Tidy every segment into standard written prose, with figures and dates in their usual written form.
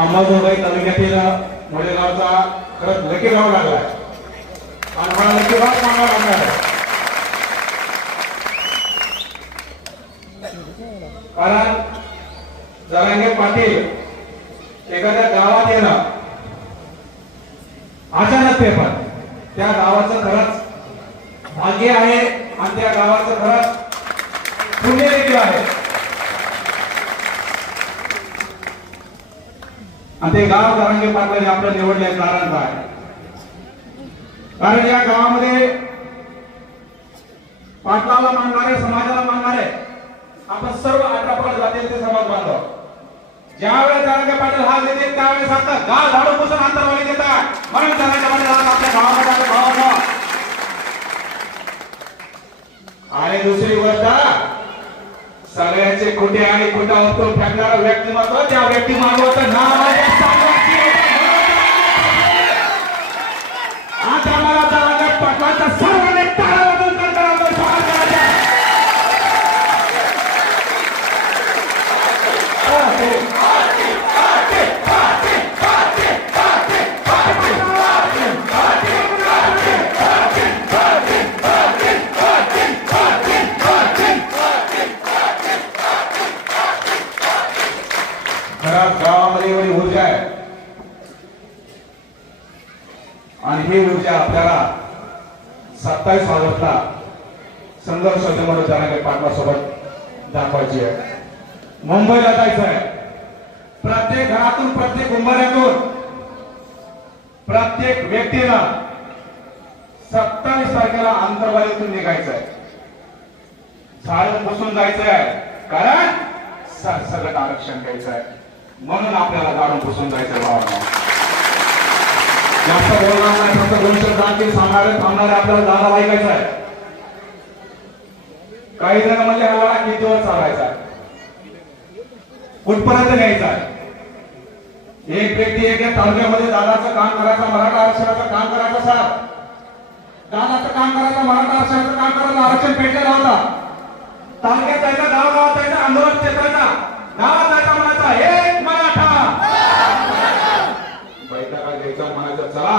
अंबाजोगाई तालुक्यातील मुळेगावचा खरंच लकी गाव लागलाय आणि मला लकी गाव चांगला लागणार आहे. कारण जरांगे पाटील एखाद्या गावात येणं अचानक पेपर त्या गावाचं खरंच भाग्य आहे आणि त्या गावाचं खरंच पुण्य देखील आहे. आणि ते गाव जरांगे पाटलांनी आपलं निवडले कारण काय? कारण या गावामध्ये पाटलाला मानणारे समाजाला मानणारे आपण सर्व 18 जातीचे समाज बांधव ज्यावेळेस जरांगे पाटील हात देते त्यावेळेस आता गाव झाडू पुसून अंतरवाली देतात म्हणून जरांगे पाटील आपल्या गावामध्ये भावना. आणि दुसरी गोष्ट सगळ्याचे कुठे आणि कुठे होतो फेकणारा व्यक्तिमत्व त्या व्यक्तिमत्वाचं नाव आहे आता मला जरांगे पाटलांचा सर्वांनी टाळा वाजवून स्वागत करायचं. गावामध्ये एवढी ऊर्जा आहे आणि ही ऊर्जा आपल्याला 27 ऑगस्टला संघर्ष म्हणून जरांगे पाटलासोबत दाखवायची आहे. मुंबईला जायचं आहे. प्रत्येक घरातून प्रत्येक उंबऱ्यातून प्रत्येक व्यक्तीला 27 तारखेला अंतरवालीतून निघायचं आहे. झाडून बसून जायचं आहे कारण सरसकट आरक्षण घ्यायचं आहे म्हणून आपल्याला झाडून बसून जायचं भावना. जास्त बोलणार नाही फक्त 2 शब्दांची सांगणारे थांबणारे आपल्याला दादा ऐकायचं आहे. काही जण म्हणजे हा लढा किती दिवस चालायचा आहे कुठपर्यंत न्यायचा आहे. एक व्यक्ती एक तालुक्यामध्ये दादाचं काम करायचं मराठा आरक्षणाचं काम करायचं सर दादाचं काम करायचं मराठा आरक्षणाचं काम करायचं आरक्षण पेटलेला होता. तालुक्यात जायचं गावागावात जायचं आंदोलन क्षेत्राचा गावात जायचा म्हणायचा एक मराठा बैठका घ्यायचा म्हणायचं चला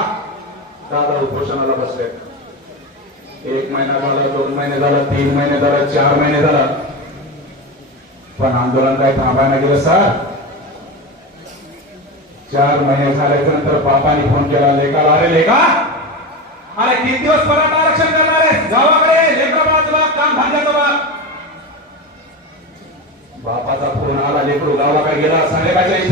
दादा उपोषणाला बसले. 1 महिना झाला 2 महिने झालं 3 महिने झालं 4 महिने झालं पण आंदोलन काही थांबायला गेलं सर. 4 महिने झाल्याच्या नंतर बापाने फोन केला लेकाला अरे लेका अरे किती दिवस मराठा आरक्षण करणार आहे गावाकडे लेकरा बाजूला काम धंद्याचं बघ. बापाचा फोन आला लेकरू गावाकडे गेला संध्याकाळच्या